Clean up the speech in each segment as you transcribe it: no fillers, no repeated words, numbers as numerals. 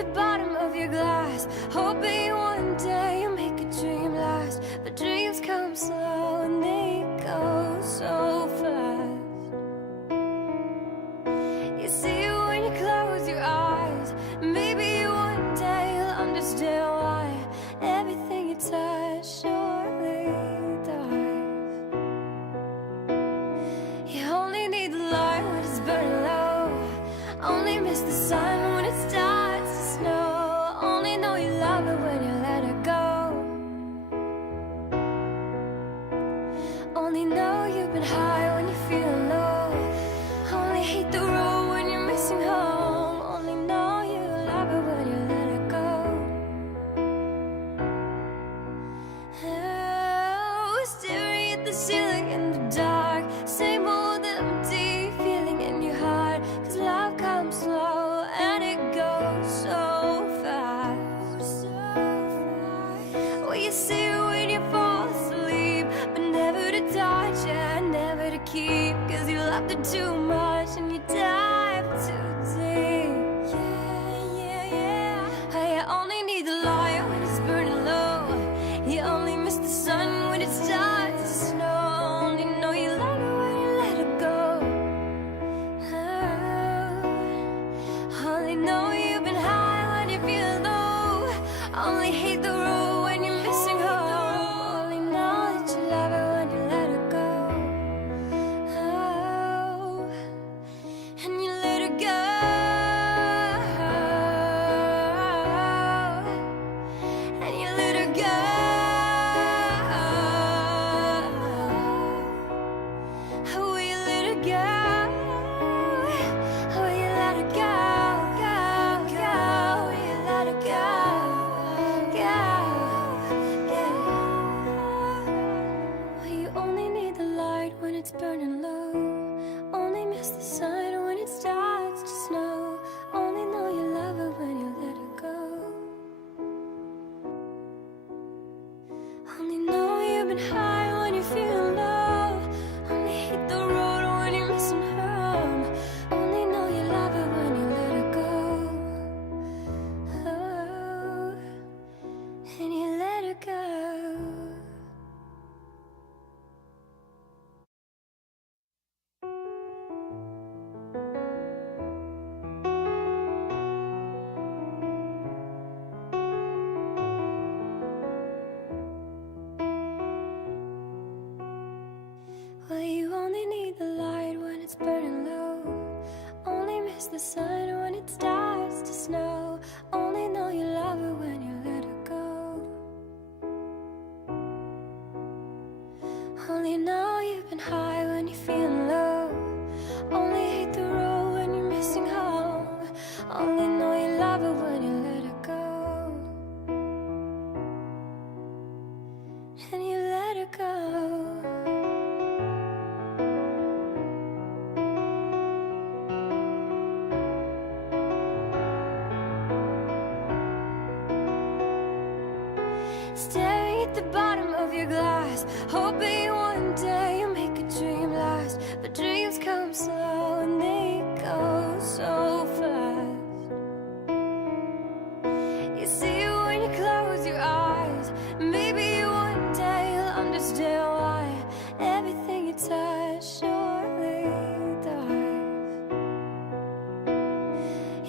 the bottom of your glass, hoping one day you'll make a dream last. But dreams come slow and they go so fast. You see it when you close your eyes. Maybe one day you'll understand why everything you touch surely dies. You only need the light when it's burning low. Only miss the sun when it starts to snow. Only know you love it when you let it go. Only know you've been high when you're feeling low. Only hate the road when you're missing home. Only know you love it when you let it go. Oh, staring at the ceiling in the dark. Same old empty feeling in your heart. 'Cause love comes slow and it goes so fast. Well, you see it when you fall asleep, but never to touch and never to keep. 'Cause you loved it too much and you dive too deep. Hey, you only need the light when it's burning low. You only miss the sun when it starts to snow. Only know you love it when you let it go. Only know you've been high when you feel low. Only hate the road when you're missing home. Only know that you love it when you let it go. And you let it go. And you let it go. Oh, you let it go. Oh, you let it go. Go, go. You let it go. Go, go. You only need the light when it's burning low. Only miss the sun when it starts to snow. Only know you love it when you let it go. Only know you've been high when you feel low. Only hate the road when you're missing home. Only know you love it when you let it go. Oh, and you let it go. Well, you only need the light when it's burning low. Only miss the sun when it starts to snow. Only know you love it when you let it go. Only know you've been high when you're feeling low. Only hate the road when you're missing home. Only know you love it when you let it go. And you let it go. Staring at the bottom of your glass, hoping one day you'll make a dream last. But dreams come slow and they go so fast. You see it when you close your eyes. Maybe one day you'll understand why everything you touch surely dies.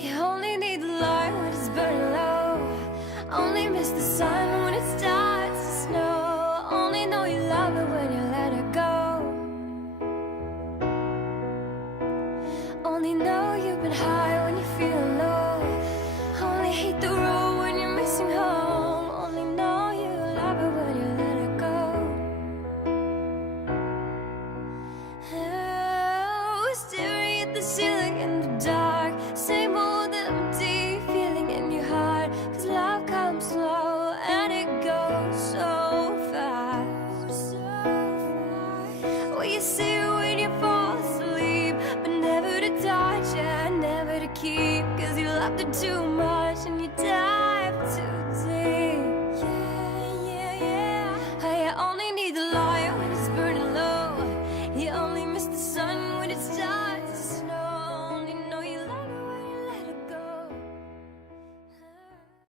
You only need the light when it's burning low. Only miss the sun when it starts to snow. Only know you love it when you let it go. Only know you've been high when you feel low. Only hate the road when you're missing home. Only know you love it when you let it go. Oh, staring at the ceiling in the dark. Same old empty feeling in your heart. 'Cause love comes slow and it goes so fast. Well, you see it when you fall asleep, but never to touch and never to keep. 'Cause you loved it too